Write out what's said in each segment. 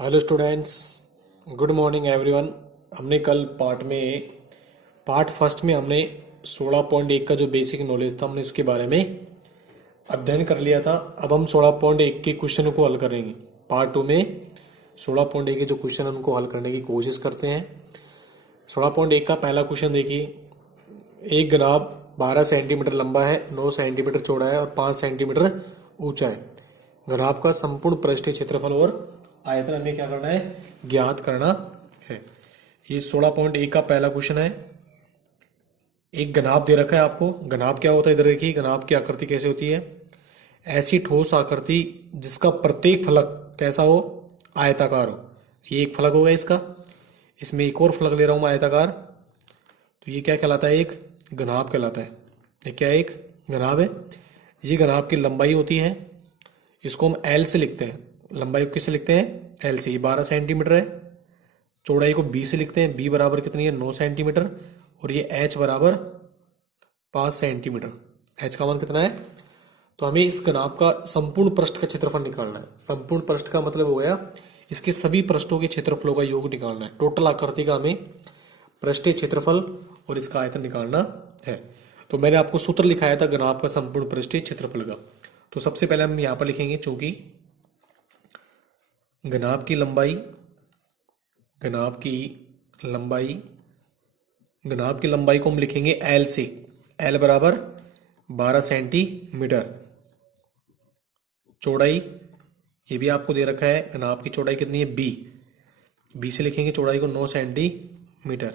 Hello students, good morning everyone. हमने कल part first में हमने 16.1 का जो बेसिक नॉलेज था हमने उसके बारे में अध्ययन कर लिया था। अब हम 16.1 के क्वेश्चन को हल करेंगे। पार्ट टू में 16.1 के जो क्वेश्चन हैं उनको हल करने की कोशिश करते हैं। 16.1 का पहला क्वेश्चन देखिए। एक ग्राफ 12 सेंटीमीटर लंबा है, 9 सेंटीमीटर चौड़ा है और 5 सेंटीमीटर ऊंचा है। ग्राफ का संपूर्ण पृष्ठीय क्षेत्रफल और आयतन हमें क्या करना है, ज्ञात करना है। ये 16.1 का पहला क्वेश्चन है। एक घनाभ दे रखा है आपको। घनाभ क्या होता है इधर देखिए। घनाभ की आकृति कैसे होती है, ऐसी ठोस आकृति जिसका प्रत्येक फलक कैसा हो, आयताकार हो। ये एक फलक होगा इसका। इसमें एक और फलक ले रहा हूं मैं आयताकार, तो ये क्या कहलाता है, एक घनाभ कहलाता है। ये क्या है, एक घनाभ है। ये घनाभ की लंबाई होती है, इसको हम एल से लिखते हैं। लंबाई को किससे लिखते हैं, एल से। ये 12 सेंटीमीटर है। चौड़ाई को बी से लिखते हैं। बी बराबर कितनी है, 9 सेंटीमीटर। और ये एच बराबर 5 सेंटीमीटर। एच का मान कितना है। तो हमें इस घनाभ का संपूर्ण पृष्ठ का क्षेत्रफल निकालना है। संपूर्ण पृष्ठ का मतलब हो गया इसके सभी पृष्ठों के क्षेत्रफलों का योग निकालना है। टोटल आकृति का हमें पृष्ठीय क्षेत्रफल और इसका आयतन निकालना है। तो मैंने आपको सूत्र लिखाया था घनाभ का संपूर्ण पृष्ठीय क्षेत्रफल का। तो सबसे पहले हम यहां पर लिखेंगे, चूंकि घनाभ की लंबाई को हम लिखेंगे एल से। एल बराबर 12 सेंटीमीटर। चौड़ाई ये भी आपको दे रखा है। घनाभ की चौड़ाई कितनी है, बी से लिखेंगे चौड़ाई को 9 सेंटीमीटर।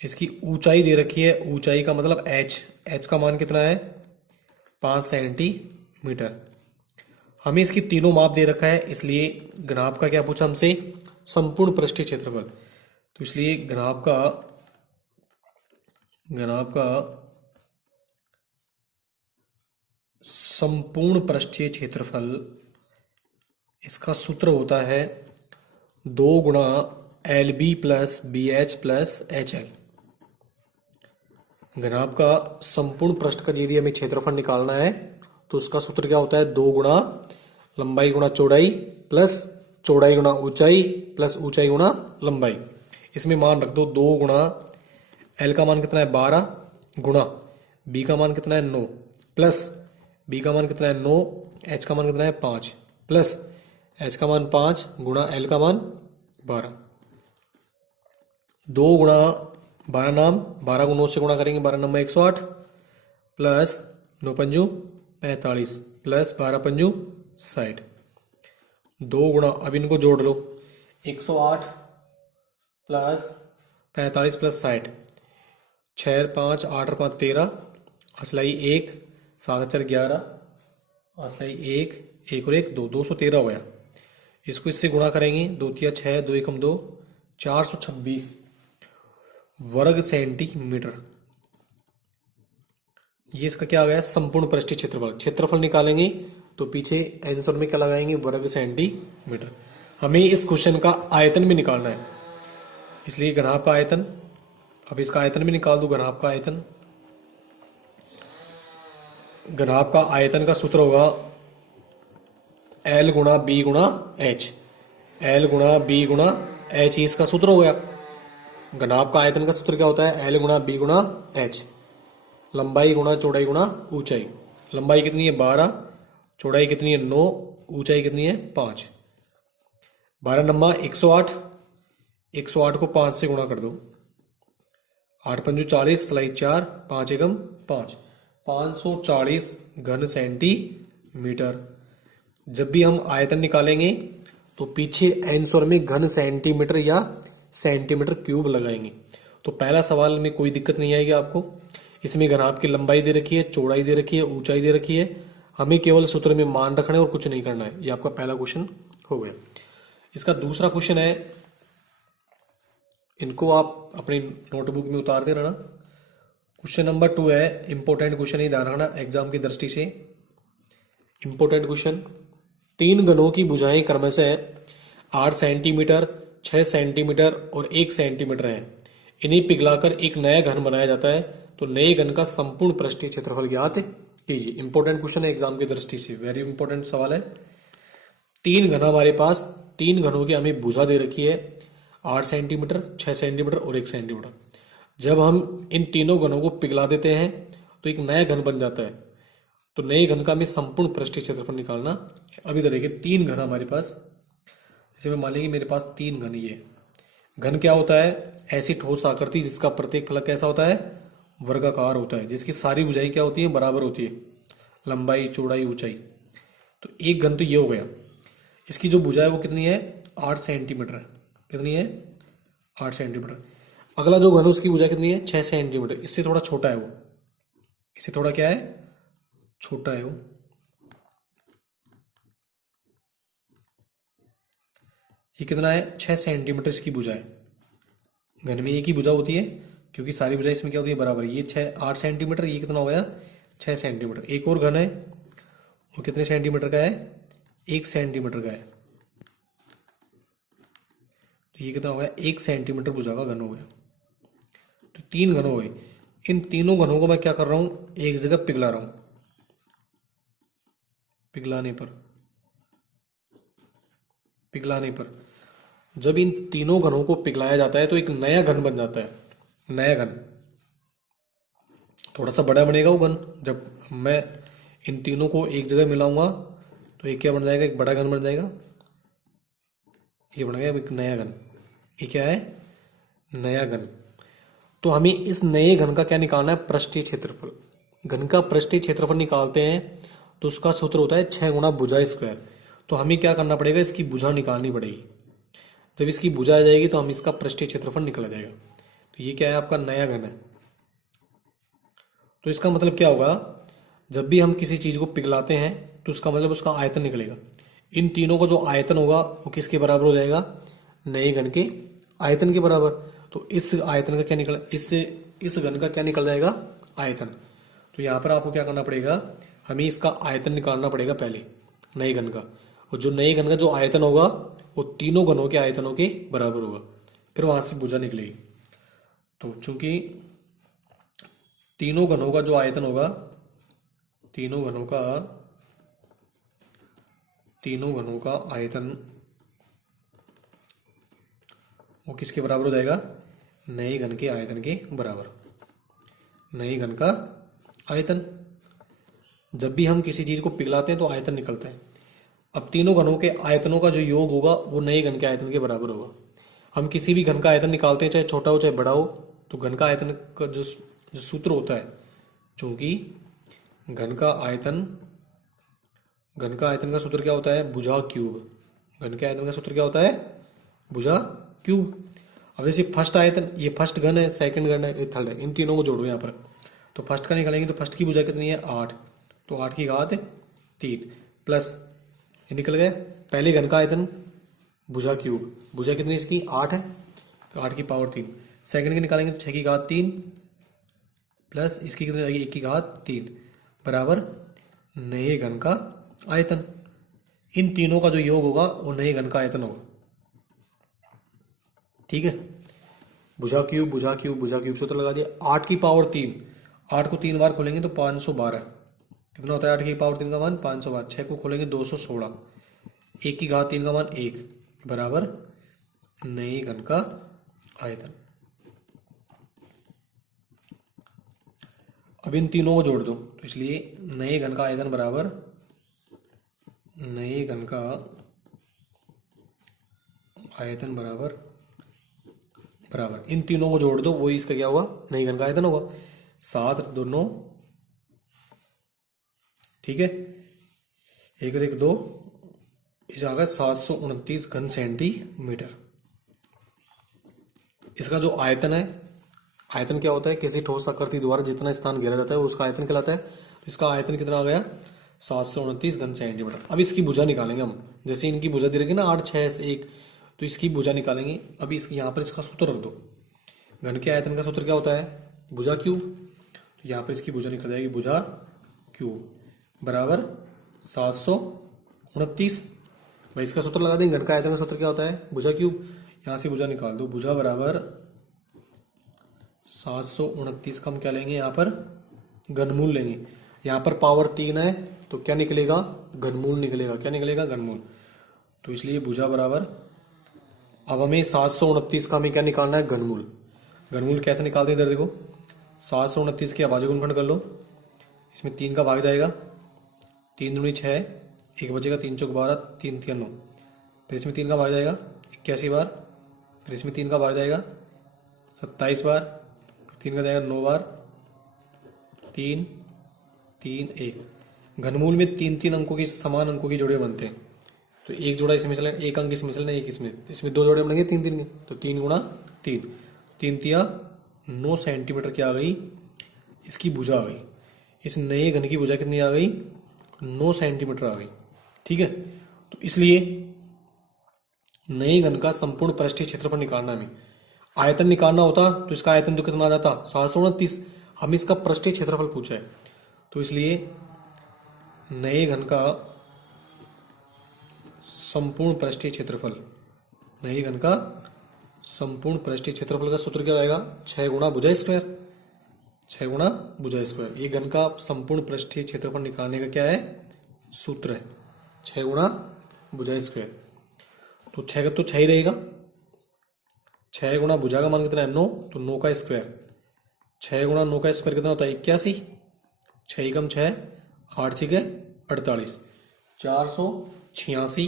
इसकी ऊंचाई दे रखी है। ऊंचाई का मतलब एच का मान कितना है, 5 सेंटीमीटर। हमें इसकी तीनों माप दे रखा है, इसलिए घनाभ का क्या पूछा हमसे, संपूर्ण पृष्ठीय क्षेत्रफल। तो इसलिए घनाभ का संपूर्ण पृष्ठीय क्षेत्रफल, इसका सूत्र होता है 2 गुणा L B plus B H plus H L. घनाभ का संपूर्ण पृष्ठ का यदि हमें क्षेत्रफल निकालना है तो उसका सूत्र क्या होता है, 2 गुणा लंबाई गुणा चौड़ाई प्लस चौड़ाई गुणा ऊंचाई प्लस ऊंचाई गुणा लंबाई। इसमें मान रख दो 2 गुणा एल का मान कितना है 12 गुणा बी का मान कितना है 9 प्लस बी का मान कितना है 9, एच का मान कितना है 5 प्लस एच का मान 5 गुणा एल का मान 12। 2 गुणा 12 नाम 12 को 9 से गुणा करेंगे, 12 number 108 plus 9 Panju 45 plus 12 Panju 60। 2 गुणा, अब इनको जोड़ लो, 108 प्लस 45 प्लस 60, 6 5 8 5 13, असलाई 1 7 4 11, असलाई 1 1 और 1 2, 213 हो गया। इसको इससे गुणा करेंगे, 2 तिया 6 2 एकम 2, 426 वर्ग सेंटीमीटर। ये इसका क्या आ गया, संपूर्ण पृष्ठीय क्षेत्रफल। क्षेत्रफल निकालेंगे तो पीछे आंसर में क्या लगाएंगे, वर्ग सेंटीमीटर। हमें इस क्वेश्चन का आयतन भी निकालना है, इसलिए घनाभ का आयतन। अब इसका आयतन भी निकाल दो। घनाभ का आयतन, घनाभ का आयतन का सूत्र होगा एल गुणा बी गुणा एच। एल गुणा बी गुणा एच, इसका सूत्र हो गया। घनाभ का आयतन का सूत्र क्या होता है, एल गुणा बी गुणा एच। लंबाई गुणा चौड़ाई गुणा ऊंचाई। लंबाई कितनी है 12, चौड़ाई कितनी है 9, ऊंचाई कितनी है 5। 12 नंबर 108, 108 को 5 से गुणा कर दो, 8 पंजू 40 सलाई 4 5 एकम 5, 540 घन सेंटीमीटर। जब भी हम आयतन निकालेंगे तो पीछे आंसर में घन सेंटीमीटर या सेंटीमीटर क्यूब लगाएंगे। तो पहला सवाल में कोई दिक्कत नहीं आएगी आपको। इसमें घनाभ की लंबाई दे रखी है, चौड़ाई दे रखी है, ऊंचाई दे रखी है। हमें केवल सूत्र में मान रखना है और कुछ नहीं करना है। ये आपका पहला क्वेश्चन हो गया। इसका दूसरा क्वेश्चन है, इनको आप अपनी नोटबुक में उतारते रहना। क्वेश्चन नंबर 2 है, इंपॉर्टेंट क्वेश्चन ही ध्यान रखना एग्जाम की दृष्टि से। इंपॉर्टेंट क्वेश्चन, 3 घनों की भुजाएं क्रमशः 8 सेंटीमीटर, 6 सेंटीमीटर और 1 सेंटीमीटर है। इन्हें पिघलाकर एक नया घन बनाया जाता है, तो नए घन का संपूर्ण पृष्ठीय क्षेत्रफल ज्ञात कीजिए। इंपॉर्टेंट क्वेश्चन है एग्जाम की दृष्टि से, वेरी इंपॉर्टेंट सवाल है। 3 घन हमारे पास तीन घनों की हमें भुजा दे रखी है 8 सेंटीमीटर, 6 सेंटीमीटर और 1 सेंटीमीटर। जब हम इन तीनों घनों को पिघला देते हैं तो एक नया घन बन जाता है। तो नए घन का हमें संपूर्ण पृष्ठीय क्षेत्रफल निकालना। अब इधर देखिए तीन घन हमारे पास, जैसे मैं मान लीजिए मेरे पास तीन घन, ये घन क्या होता है? ऐसी ठोस आकृति जिसका प्रत्येक फलक कैसा होता है? वर्गाकार होता है, जिसकी सारी भुजाएं क्या होती है? बराबर होती है, लंबाई, चौड़ाई, ऊंचाई। तो एक घन तो ये हो गया। इसकी जो भुजा है वो कितनी है? 8 सेंटीमीटर है। कितनी है? 8 सेंटीमीटर। अगला जो घन है उसकी भुजा कितनी है? 6 सेंटीमीटर। इससे थोड़ा छोटा है वो, इससे थोड़ा क्या है? छोटा है वो। ये कितना है? 6 सेंटीमीटर इसकी भुजा है। घन में एक ही भुजा होती है क्योंकि सारी भुजाएं इसमें क्या होती है? बराबर। ये 8 सेंटीमीटर, ये कितना हो गया? 6 सेंटीमीटर। एक और घन है, वो कितने सेंटीमीटर का है? 1 सेंटीमीटर का है। तो ये कितना हो गया? 1 सेंटीमीटर भुजा का घन हो गया। तो तीन घन हो गए। इन तीनों घनों को मैं क्या कर रहा हूं? एक जगह पिघला रहा हूं। पिघलाने पर जब इन तीनों घनों को पिघलाया जाता है तो एक नया घन बन जाता है। नया घन थोड़ा सा बड़ा बनेगा वो घन। जब मैं इन तीनों को एक जगह मिलाऊंगा तो एक क्या बन जाएगा? एक बड़ा घन बन जाएगा। ये बन गया एक नया घन। ये क्या है? नया घन। तो हमें इस नए घन का क्या निकालना है? पृष्ठीय क्षेत्रफल। घन का पृष्ठीय क्षेत्रफल निकालते हैं तो उसका सूत्र होता है 6 गुना भुजा स्क्वायर। तो हमें क्या करना पड़ेगा? इसकी भुजा निकालनी पड़ेगी। जब इसकी भुजा आ जाएगी तो हम इसका पृष्ठीय क्षेत्रफल निकल जाएगा। तो ये क्या है? आपका नया घन है। तो इसका मतलब क्या होगा? जब भी हम किसी चीज को पिघलाते हैं तो उसका मतलब उसका आयतन निकलेगा। इन तीनों का जो आयतन होगा वो किसके बराबर हो जाएगा? नए घन के आयतन के बराबर। तो इस आयतन का क्या निकल इस घन का क्या निकल जाएगा? आयतन। तो यहाँ पर आपको क्या करना पड़ेगा? हमें इसका आयतन निकालना पड़ेगा पहले, नए घन का। और जो नए घन का जो आयतन होगा वो तीनों घनों के आयतनों के बराबर होगा, फिर वहां से भुजा निकलेगी। तो चूंकि तीनों घनों का जो आयतन होगा, तीनों घनों का आयतन वो किसके बराबर हो जाएगा? नए घन के आयतन के बराबर। नए घन का आयतन। जब भी हम किसी चीज को पिघलाते हैं तो आयतन निकलता है। अब तीनों घनों के आयतनों का जो योग होगा वो नए घन के आयतन के बराबर होगा। हम किसी भी घन का आयतन निकालते हैं, चाहे छोटा हो चाहे बड़ा हो, तो घन का आयतन का जो सूत्र होता है, चूंकि घन का आयतन का सूत्र क्या होता है? भुजा क्यूब। घन के आयतन का सूत्र क्या होता है? भुजा क्यूब। अब जैसे फर्स्ट आयतन, ये फर्स्ट घन है, सेकंड घन है, थर्ड है, इन तीनों को जोड़ो यहाँ पर। तो फर्स्ट का निकालेंगे तो फर्स्ट की भुजा कितनी है? 8। तो 8 की घात 3 प्लस ये निकल गया पहले घन का आयतन भुजा क्यूब। भुजा कितनी इसकी? 8 है, तो 8 की पावर 3। सेकंड की निकालेंगे तो 6 की घात 3 प्लस इसकी कितनी आएगी? 1 की घात 3 बराबर नए घन का आयतन। इन तीनों का जो योग होगा वो नए घन का आयतन होगा। ठीक है। भुजा क्यूब सूत्र लगा दिया। 8 की पावर 3, 8 को 3 बार खोलेंगे तो 512। कितना होता है 8 की पावर 3 का मान? 512। 6 को खोलेंगे 216। 1 की घात 3 का मान 1 बराबर नए घन का आयतन। अब इन तीनों को जोड़ दो तो इसलिए नए घन का आयतन बराबर नए घन का आयतन बराबर इन तीनों को जोड़ दो, वही इसका क्या होगा? नए घन का आयतन होगा। 7 दोनों, ठीक है, 1 और 1 2, इस आ गया 729 घन सेंटीमीटर। इसका जो आयतन है, आयतन क्या होता है? किसी ठोस आकृति द्वारा जितना स्थान घेरा जाता है वो उसका आयतन कहलाता है। तो इसका आयतन कितना आ गया? 729 घन सेंटीमीटर। अब इसकी भुजा निकालेंगे हम। जैसे इनकी भुजा दे रखी ना 8 6 1, तो इसकी भुजा निकालेंगे। अभी इसकी यहाँ पर इसका सूत्र रख दो। घन के आयतन का सूत्र क्या होता है? भुजा क्यूब। तो यहाँ पर इसकी भुजा निकल जाएगी भुजा क्यूब बराबर 729। भाई इसका सूत्र लगा देंगे। घन का आयतन का सूत्र क्या होता है? भुजा क्यूब। यहाँ से भुजा निकाल दो। भुजा बराबर 729 का हम क्या लेंगे? यहाँ पर घनमूल लेंगे। यहाँ पर पावर 3 है तो क्या निकलेगा? घनमूल निकलेगा। क्या निकलेगा? घनमूल। तो इसलिए भुजा बराबर, अब हमें 729 का हमें क्या निकालना है, घनमूल। घनमूल कैसे निकालते हैं, इधर देखो 729 के अभाज्य गुणनखंड कर लो। इसमें 3 का भाग जाएगा, 3 दूनी 6, 1 बचेगा, 3 चौक 12, 3 तिया 9। फिर इसमें 3 का भाग जाएगा 81 बार, फिर इसमें 3 का भाग जाएगा 27 बार, फिर 3 का जाएगा 9 बार, 3 3 1। घनमूल में 3 अंकों की समान अंकों की जोड़े बनते हैं। तो एक जोड़ा इसमें चले, एक अंक इसमें चलना, एक इसमें 2 जोड़े बनेंगे 3 3 के। तो 3 गुणा 3, 3 तिया 9 सेंटीमीटर की आ गई इसकी भुजा आ गई। इस नए घन की भुजा कितनी आ गई, 9 सेंटीमीटर आ गई। ठीक है, तो इसलिए नए घन का संपूर्ण पृष्ठीय क्षेत्रफल निकालना हमें, आयतन निकालना होता तो इसका आयतन तो कितना आ जाता, 729। हम इसका पृष्ठीय क्षेत्रफल पूछा है, तो इसलिए नए घन का संपूर्ण पृष्ठीय क्षेत्रफल, नए घन का संपूर्ण पृष्ठीय क्षेत्रफल का सूत्र क्या आएगा, 6 गुणा भुजा स्क्वायर। 6 गुणा भुजा स्क्वायर, ये घन का संपूर्ण पृष्ठीय क्षेत्रफल निकालने का क्या है, सूत्र है, 6 गुणा भुजा स्क्वायर। तो 6 का तो 6 ही रहेगा, 6 गुणा भुजा का मान कितना है 9, तो 9 का स्क्वायर, 6 गुणा 9 का स्क्वायर कितना होता है 81, 6 कम 6, 8 6 48, 486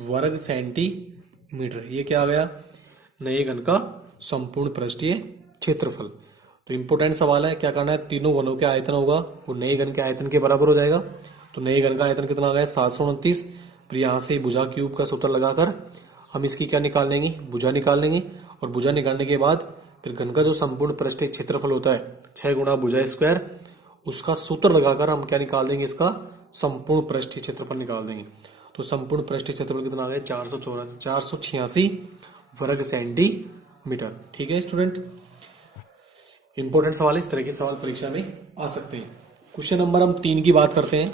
वर्ग सेंटीमीटर। ये क्या आ गया, नए घन का संपूर्ण पृष्ठीय क्षेत्रफल। तो इंपोर्टेंट सवाल है, क्या करना है, तीनों घनों के आयतन होगा वो नए घन के आयतन के बराबर हो जाएगा। तो नए घन का आयतन कितना आ गया 729। फिर यहाँ से भुजा क्यूब का सूत्र लगाकर हम इसकी क्या निकाल लेंगे, भुजा निकाल लेंगे। और भुजा निकालने के बाद फिर घन का जो संपूर्ण पृष्ठीय क्षेत्रफल होता है 6 गुणा भुजा स्क्वायर, उसका सूत्र लगाकर हम क्या निकाल देंगे, इसका संपूर्ण पृष्ठीय क्षेत्रफल निकाल देंगे। तो संपूर्ण पृष्ठीय क्षेत्रफल कितना आ गया 486 वर्ग सेंटीमीटर। ठीक है स्टूडेंट, इंपॉर्टेंट सवाल, इस तरह के सवाल परीक्षा में आ सकते हैं। क्वेश्चन नंबर हम 3 की बात करते हैं।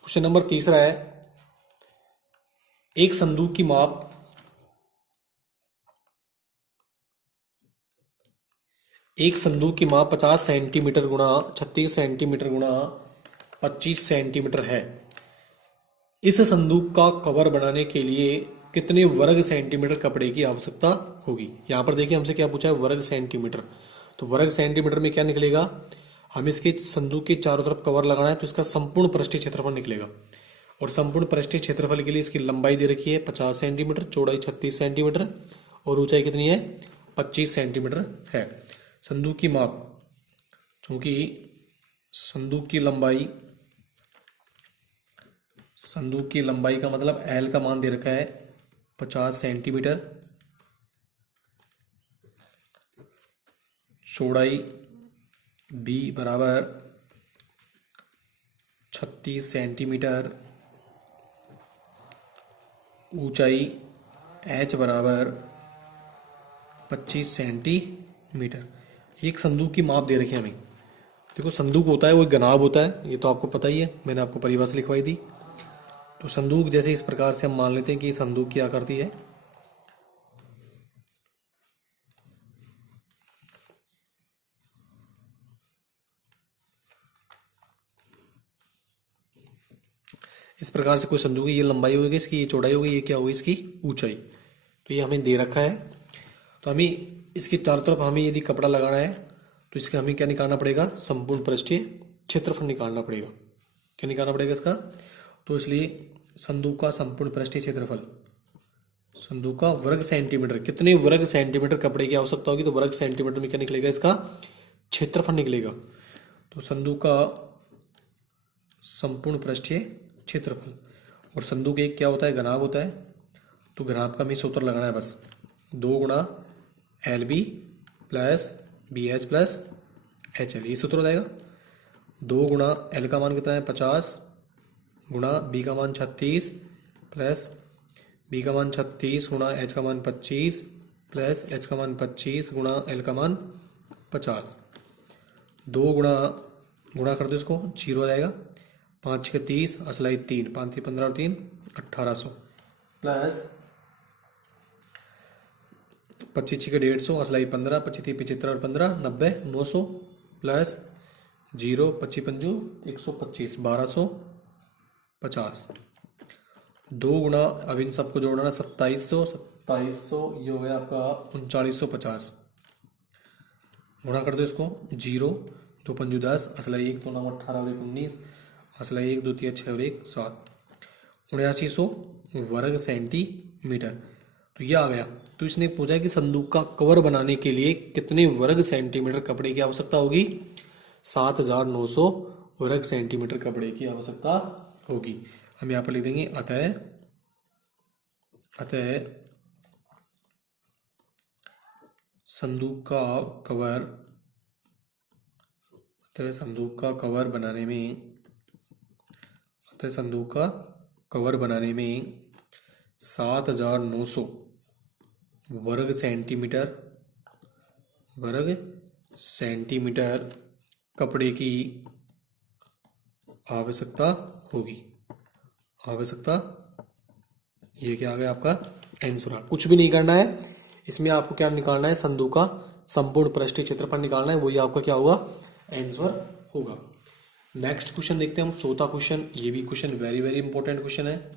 क्वेश्चन नंबर तीसरा है, एक संदूक की माप 50 सेंटीमीटर गुणा 36 सेंटीमीटर गुणा 25 सेंटीमीटर है। इस संदूक का कवर बनाने के लिए कितने वर्ग सेंटीमीटर कपड़े की आवश्यकता होगी। यहां पर देखिए हमसे क्या पूछा है, वर्ग सेंटीमीटर। तो वर्ग सेंटीमीटर में क्या निकलेगा, हम इसके संदूक के चारों तरफ कवर लगाना है तो इसका संपूर्ण पृष्ठीय क्षेत्रफल निकलेगा। और संपूर्ण पृष्ठीय क्षेत्रफल के लिए इसकी लंबाई दे रखी है 50 सेंटीमीटर, चौड़ाई 36 सेंटीमीटर और ऊंचाई कितनी है 25 सेंटीमीटर है। संदूक की माप, चूंकि संदूक की लंबाई का मतलब एल का मान दे रखा है 50 सेंटीमीटर, चौड़ाई बी बराबर 36 सेंटीमीटर, ऊंचाई एच बराबर 25 सेंटीमीटर। एक संदूक की माप दे रखी है हमें। देखो संदूक होता है वो एक घनाभ होता है, ये तो आपको पता ही है, मैंने आपको परिभाषा लिखवाई थी। तो संदूक जैसे इस प्रकार से हम मान लेते हैं कि संदूक की आकृति है, इस प्रकार से कोई संदूक है, ये लंबाई होगी इसकी, ये चौड़ाई होगी, ये क्या होगी इसकी ऊंचाई। तो ये हमें दे रखा है। तो हमें इसके चारों तरफ हमें यदि कपड़ा लगाना है तो इसका हमें क्या निकालना पड़ेगा, संपूर्ण पृष्ठीय क्षेत्रफल निकालना पड़ेगा। क्या निकालना पड़ेगा इसका, तो इसलिए संदूक का संपूर्ण पृष्ठीय क्षेत्रफल, संदूक का वर्ग सेंटीमीटर, कितने वर्ग सेंटीमीटर कपड़े की आवश्यकता होगी, तो वर्ग सेंटीमीटर में क्या निकलेगा, इसका क्षेत्रफल निकलेगा। तो संदूक का संपूर्ण पृष्ठीय क्षेत्रफल, और संदूक एक क्या होता है, घनाभ होता है। तो घनाभ का हमें सूत्र लगाना है बस, 2 गुणा L B plus B H plus H L, ये सूत्र हो जाएगा। 2 गुणा एल का मान कितना है 50 गुणा बी का मान 36 प्लस बी का मान 36 गुणा एच का मान 25 प्लस एच का मान 25 गुणा एल का मान 50। 2 गुणा कर दो इसको, 0 हो जाएगा। 5 के 30 असलाई 3, 5 3 15 और 3 1800 प्लस 25 के 150 असलाई 15, 25 75 और 15 90 900 प्लस जीरो, 25 पंजू 125, 1250। 2 गुणा, अब इन सबको जोड़ना है, 2700, 2700, ये हो गया आपका 3950। गुणा कर दो इसको, जीरो, 2 पंजू 10, असला 1, 2 9 18 और 1 19, असला 1 2 3 6 और 1 7, 7900 वर्ग सेंटीमीटर। तो ये आ गया। तो इसने पूछा है कि संदूक का कवर बनाने के लिए कितने वर्ग सेंटीमीटर कपड़े की आवश्यकता होगी। 7900 वर्ग सेंटीमीटर कपड़े की आवश्यकता होगी। हम यहाँ पर लिख देंगे अतः संदूक का कवर अतः संदूक का कवर बनाने में 7900 वर्ग सेंटीमीटर कपड़े की आवश्यकता होगी। ये क्या आ गया आपका आंसर। कुछ भी नहीं करना है इसमें, आपको क्या निकालना है, संदूक का संपूर्ण पृष्ठीय क्षेत्रफल निकालना है, वही आपका क्या होगा, आंसर होगा। नेक्स्ट क्वेश्चन देखते हैं हम, चौथा क्वेश्चन। ये भी question very very important question है,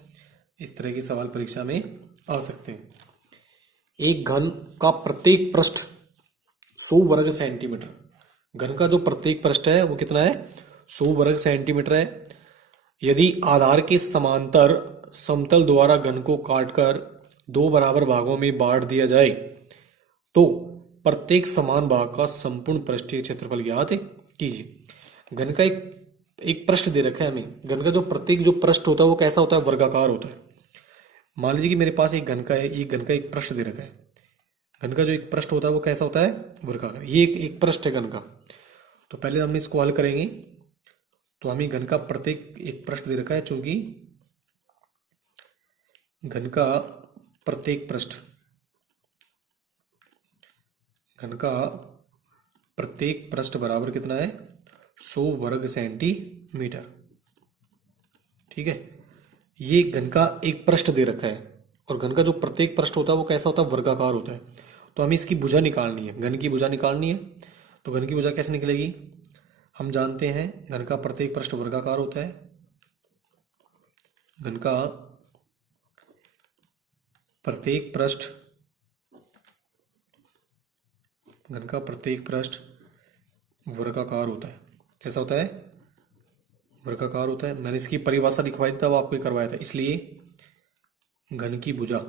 इस तरह के सवाल परीक्षा में आ सकते हैं। एक घन का प्रत्येक पृष्ठ 100 वर्ग सेंटीमीटर, घन का जो प्रत्येक पृष्ठ है वो कितना है, 100 वर्ग सेंटीमीटर है। यदि आधार के समांतर समतल द्वारा घन को काटकर 2 बराबर भागों में बांट दिया जाए तो प्रत्येक समान भाग का संपूर्ण पृष्ठीय क्षेत्रफल ज्ञात कीजिए। घन का एक पृष्ठ दे रखा है हमें। घन का जो प्रत्येक जो पृष्ठ होता है वो कैसा होता है, वर्गाकार होता है। मान लीजिए कि मेरे पास एक घन का है, एक घन का एक पृष्ठ दे रखा है। घन का जो एक पृष्ठ होता है वो कैसा होता है, वर्गाकार। ये एक पृष्ठ है घन का। तो पहले हम इसको हल करेंगे। तो हमें घन का प्रत्येक एक पृष्ठ दे रखा है, चूंकि घन का प्रत्येक पृष्ठ बराबर कितना है, 100 वर्ग सेंटीमीटर। ठीक है, ये घन का एक पृष्ठ दे रखा है और घन का जो प्रत्येक पृष्ठ होता है वो कैसा होता है, वर्गाकार होता है। तो हमें इसकी भुजा निकालनी है, घन की भुजा निकालनी है। तो घन की भुजा कैसे निकलेगी, हम जानते हैं घन का प्रत्येक पृष्ठ वर्गाकार होता है। घन का प्रत्येक पृष्ठ वर्गाकार होता है। कैसा होता है, वर्गाकार होता है। मैंने इसकी परिभाषा लिखवाई तब आपको करवाया था, इसलिए घन की भुजा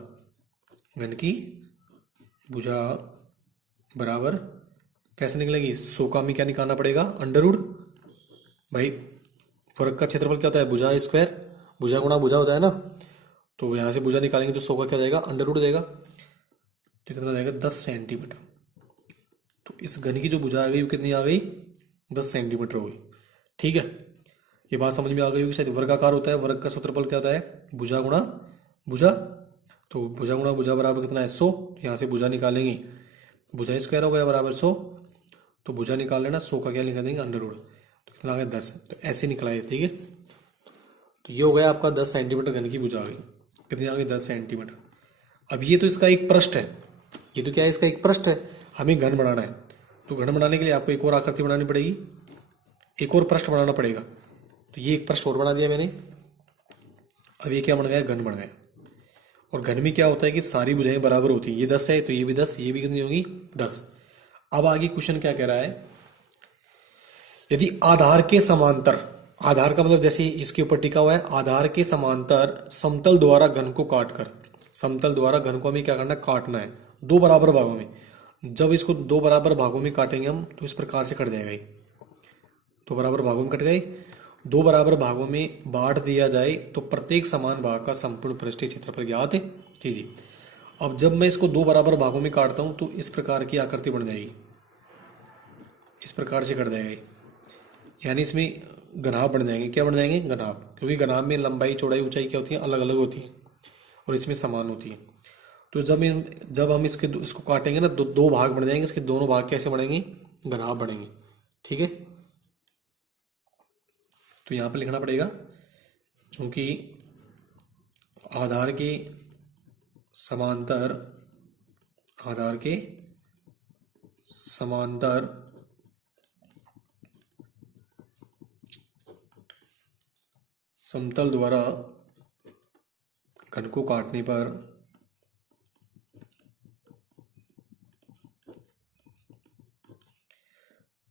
बराबर कैसे निकलेगी, 100 का हमें क्या निकालना पड़ेगा, अंडर रूट। भाई वर्ग का क्षेत्रफल क्या होता है, भुजा स्क्वायर, भुजा गुणा भुजा होता है ना। तो यहाँ से भुजा निकालेंगे तो 100 का क्या हो जाएगा, अंडर रूट हो जाएगा। तो कितना जाएगा, 10 सेंटीमीटर। तो इस घन की जो भुजा आ गई वो कितनी आ गई, 10 सेंटीमीटर हो गई। ठीक है, ये बात समझ में आ गई होगी शायद। वर्गाकार होता है, वर्ग का सूत्रफल क्या होता है, भुजा गुणा भुजा। तो भुजा गुणा भुजा बराबर कितना है, 100। यहाँ से भुजा निकालेंगे, भुजा स्क्वायर हो गया बराबर 100। तो भुजा निकाल लेना, 100 का क्या निकाल देंगे, अंडर रूट। तो कितना आ गया, 10। तो ऐसे निकला है। ठीक है, तो ये हो गया आपका 10 सेंटीमीटर घन की भुजा आ गई। कितनी आ गई, 10 सेंटीमीटर। अब ये तो इसका एक पृष्ठ है, ये तो क्या है, इसका एक पृष्ठ है। हमें घन बनाना है, तो घन बनाने के लिए आपको एक और आकृति बनानी पड़ेगी, एक और पृष्ठ बनाना पड़ेगा। तो ये एक पृष्ठ और बना दिया मैंने। अब ये क्या बन गया, घन बन गया। और घन में क्या होता है कि सारी भुजाएं बराबर होती हैं। ये 10 है तो ये भी 10, ये भी कितनी होगी, 10। अब आगे क्वेश्चन क्या कह रहा है, यदि आधार के समांतर, आधार का मतलब जैसे इसके ऊपर टिका हुआ है, आधार के समांतर समतल द्वारा घन को काटकर, समतल द्वारा घन को हमें क्या करना है, काटना है 2 बराबर भागों में। जब इसको 2 बराबर भागों में काटेंगे हम तो इस प्रकार से कट जाएगा ये। 2 बराबर भागों में कट गए, 2 बराबर भागों में बांट दिया जाए तो प्रत्येक समान भाग का संपूर्ण पृष्ठीय क्षेत्रफल ज्ञात कीजिए। अब जब मैं इसको 2 बराबर भागों में काटता हूं तो इस प्रकार की आकृति बन जाएगी, इस प्रकार से कट जाएगा ये। यानी इसमें घनाभ बन जाएंगे। क्या बन जाएंगे, घनाभ। क्योंकि घनाभ में लंबाई चौड़ाई ऊंचाई क्या होती है, अलग अलग होती है, और इसमें समान होती है। तो जब हम इसको काटेंगे ना, 2 भाग बन जाएंगे। इसके दोनों भाग कैसे बनेंगे, घनाभ बनेंगे। ठीक है, तो यहाँ पे लिखना पड़ेगा, क्योंकि आधार के समांतर समतल द्वारा घन को काटने पर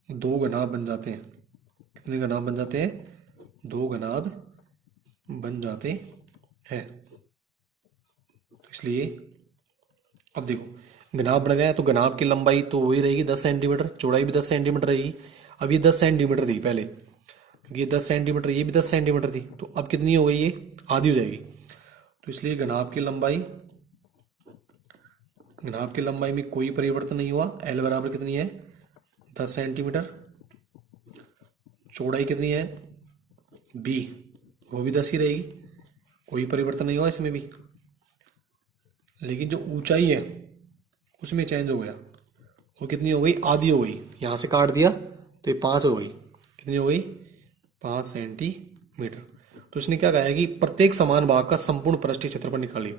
दो घनाभ बन जाते हैं। कितने घनाभ बन जाते हैं? दो घनाभ बन जाते हैं। तो इसलिए अब देखो घनाभ बन गया तो घनाभ की लंबाई तो वही रहेगी 10 सेंटीमीटर, चौड़ाई भी 10 सेंटीमीटर रहेगी। अब ये 10 सेंटीमीटर थी पहले, क्योंकि ये 10 सेंटीमीटर, ये भी 10 सेंटीमीटर थी, तो अब कितनी हो गई? ये आधी हो जाएगी। तो इसलिए घनाभ की लंबाई में कोई परिवर्तन नहीं हुआ। एल बराबर कितनी है? 10 सेंटीमीटर। चौड़ाई कितनी है? बी, वो भी 10 ही रहेगी, कोई परिवर्तन नहीं हुआ इसमें भी। लेकिन जो ऊंचाई है उसमें चेंज हो गया, वो कितनी हो गई? आधी हो गई। यहाँ से काट दिया तो ये 5 हो गई। कितनी हो गई? 5 सेंटीमीटर। तो इसने क्या कहा है कि प्रत्येक समान भाग का संपूर्ण पृष्ठीय क्षेत्रफल निकालिए।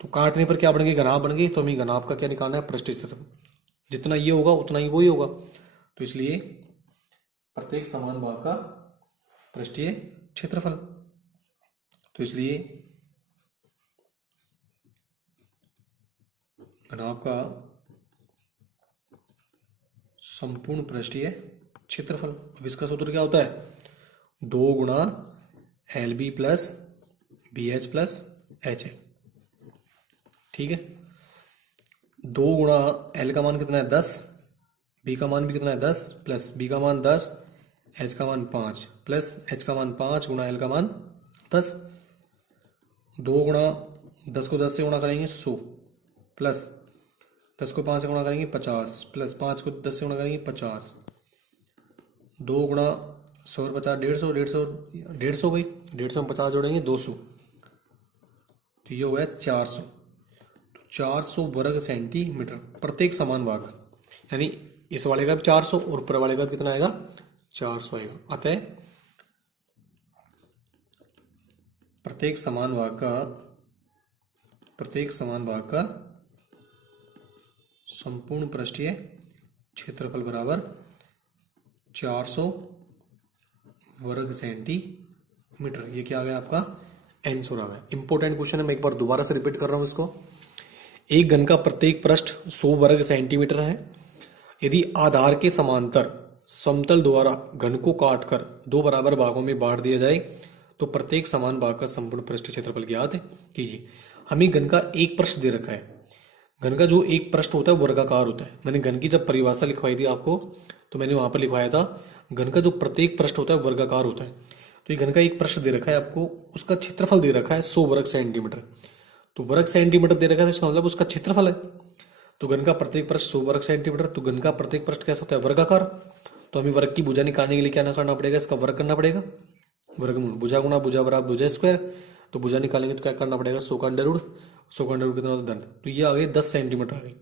तो काटने पर क्या बन गई? घनाभ बन गई। तो हमें घनाभ का क्या निकालना है? पृष्ठीय क्षेत्रफल। जितना ये होगा उतना ही वो ही होगा। तो इसलिए प्रत्येक समान भाग का पृष्ठीय क्षेत्रफल, तो इसलिए घनाभ का संपूर्ण पृष्ठीय क्षेत्रफल। अब इसका सूत्र क्या होता है? 2 गुणा L B plus B H plus H L. ठीक है, 2 गुणा एल का मान कितना है? 10, बी का मान भी कितना है? 10, प्लस बी का मान 10, एच का मान 5, प्लस एच का मान 5 गुणा एल का मान 10। 2 गुणा 10 को 10 से गुणा करेंगे 100, प्लस 10 को 5 से गुणा करेंगे 50, प्लस 5 को 10 से गुणा करेंगे 50। 2 गुणा 100 और 50 150, 150 हो गई। 150 में 50 जोड़ेंगे 200, तो ये हो गया 400। तो 400 वर्ग सेंटीमीटर प्रत्येक समान भाग, यानी इस वाले का भी 400 और ऊपर वाले का भी कितना आएगा? 400 आएगा। अतः प्रत्येक समान भाग का संपूर्ण पृष्ठीय क्षेत्रफल बराबर 400 वर्ग सेंटीमीटर। ये क्या आ गया आपका? आंसर आ गया। इंपॉर्टेंट क्वेश्चन है, मैं एक बार दोबारा से रिपीट कर रहा हूं इसको। एक घन का प्रत्येक पृष्ठ 100 वर्ग सेंटीमीटर है। यदि आधार के समांतर समतल द्वारा घन को काटकर दो बराबर भागों में बांट दिया जाए तो प्रत्येक समान भाग का संपूर्ण पृष्ठ क्षेत्रफल ज्ञात कीजिए। हमें घन का एक पृष्ठ दे रखा है। घन का जो एक पृष्ठ होता है वर्गाकार होता है। मैंने घन की जब परिभाषा लिखवाई थी आपको, तो मैंने वहां पर लिखवाया था घन का जो प्रत्येक पृष्ठ होता है वर्गाकार होता है। तो ये घन का एक पृष्ठ दे रखा है आपको, उसका क्षेत्रफल दे रखा है 100 वर्ग सेंटीमीटर। तो वर्ग सेंटीमीटर दे रखा है, तो इसका मतलब उसका क्षेत्रफल है। तो घन का प्रत्येक पृष्ठ 100 वर्ग सेंटीमीटर, तो घन का प्रत्येक पृष्ठ कैसा होता है? वर्गाकार। तो हमें वर्ग की भुजा निकालने के लिए क्या ना करना पड़ेगा? इसका वर्ग करना पड़ेगा। वर्गमूल, भुजा गुणा भुजा बराबर भुजा स्क्वायर। तो भुजा निकालेंगे तो क्या करना पड़ेगा? 100 का अंडर रूट। 100 का अंडर रूट कितना होता है? 10। तो ये आ गई 10 सेंटीमीटर आ गई।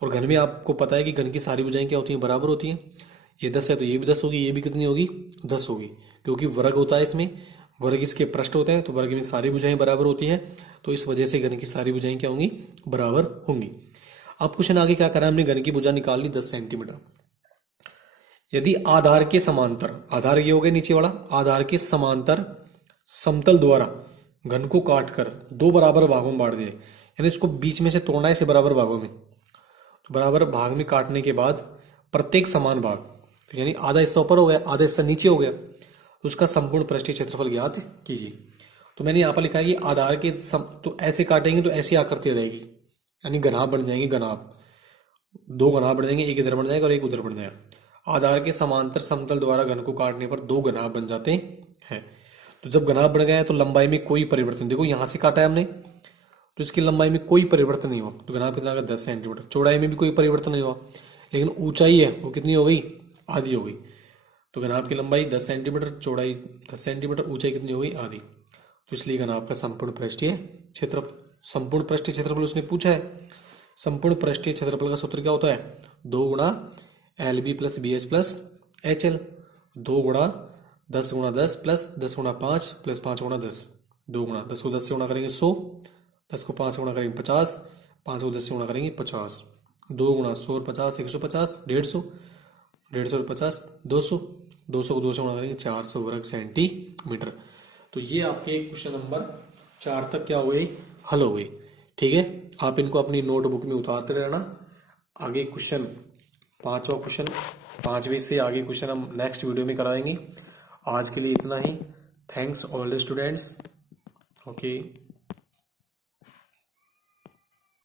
और घन में आपको पता है कि घन की सारी भुजाएं क्या होती हैं? बराबर होती हैं। ये 10 है तो ये भी 10 होगी, ये भी कितनी होगी? 10 होगी, क्योंकि वर्ग होता है इसमें, वर्ग इसके पृष्ठ होते हैं, तो वर्ग में सारी भुजाएं बराबर होती हैं। तो इस वजह से घन की सारी भुजाएं क्या होंगी? बराबर होंगी। अब क्वेश्चन आगे क्या करा है हमने? घन की भुजा निकाल ली 10 सेंटीमीटर। यदि आधार के समांतर, आधार ये हो गया नीचे वाला, आधार के समांतर समतल द्वारा घन को काटकर दो बराबर भागों में बांट दिए, यानी इसको बीच में से तोड़ना है इसे बराबर भागों में। तो बराबर भाग में काटने के बाद प्रत्येक समान भाग, तो यानी आधा हिस्सा ऊपर हो गया, आधा हिस्सा नीचे हो गया, तो उसका संपूर्ण पृष्ठीय क्षेत्रफल ज्ञात कीजिए। तो मैंने यहाँ पर लिखा है कि आधार के तो ऐसे काटेंगे तो ऐसी आकृति रहेगी, यानी घनाभ बन जाएंगे। घनाभ, दो घनाभ बन जाएंगे, एक इधर बन जाएगा और एक उधर बन जाएगा। आधार के समांतर समतल द्वारा घन को काटने पर दो घनाभ बन जाते हैं। तो जब घनाभ बन गया तो लंबाई में कोई परिवर्तन, देखो यहाँ से काटा है हमने तो इसकी लंबाई में कोई परिवर्तन नहीं हुआ, तो घनाभ कितना आ गया? 10 सेंटीमीटर। चौड़ाई में भी कोई परिवर्तन नहीं हुआ, लेकिन ऊंचाई है वो कितनी हो गई? आधी हो गई। तो घनाभ की लंबाई 10 सेंटीमीटर, चौड़ाई 10 सेंटीमीटर, ऊंचाई कितनी हो गई? आधी। तो इसलिए घनाभ का संपूर्ण पृष्ठीय क्षेत्रफल, संपूर्ण पृष्ठीय क्षेत्रफल उसने पूछा है। संपूर्ण पृष्ठीय क्षेत्रफल का सूत्र क्या होता है? 2 गुणा L B plus B H plus H L. 2 गुणा 10 गुणा 10 प्लस 10 गुणा 5 प्लस 5 गुणा 10। 2 गुणा 10 को 10 से गुणा करेंगे 100, 10 को 5 से गुणा करेंगे 50, 5 को 10 से गुणा करेंगे 50। 2 गुणा 100 और 50 150, 150, 150 और 50 200, 200 को 2 से गुणा करेंगे 400 वर्ग सेंटीमीटर। तो तो ये आपके क्वेश्चन नंबर 4 तक क्या हुए, हल हो गए। ठीक है, आप इनको अपनी नोटबुक में उतारते रहना। आगे क्वेश्चन 5वां क्वेश्चन, 5वें से आगे क्वेश्चन हम नेक्स्ट वीडियो में कराएंगे। आज के लिए इतना ही। Thanks all the students. Okay.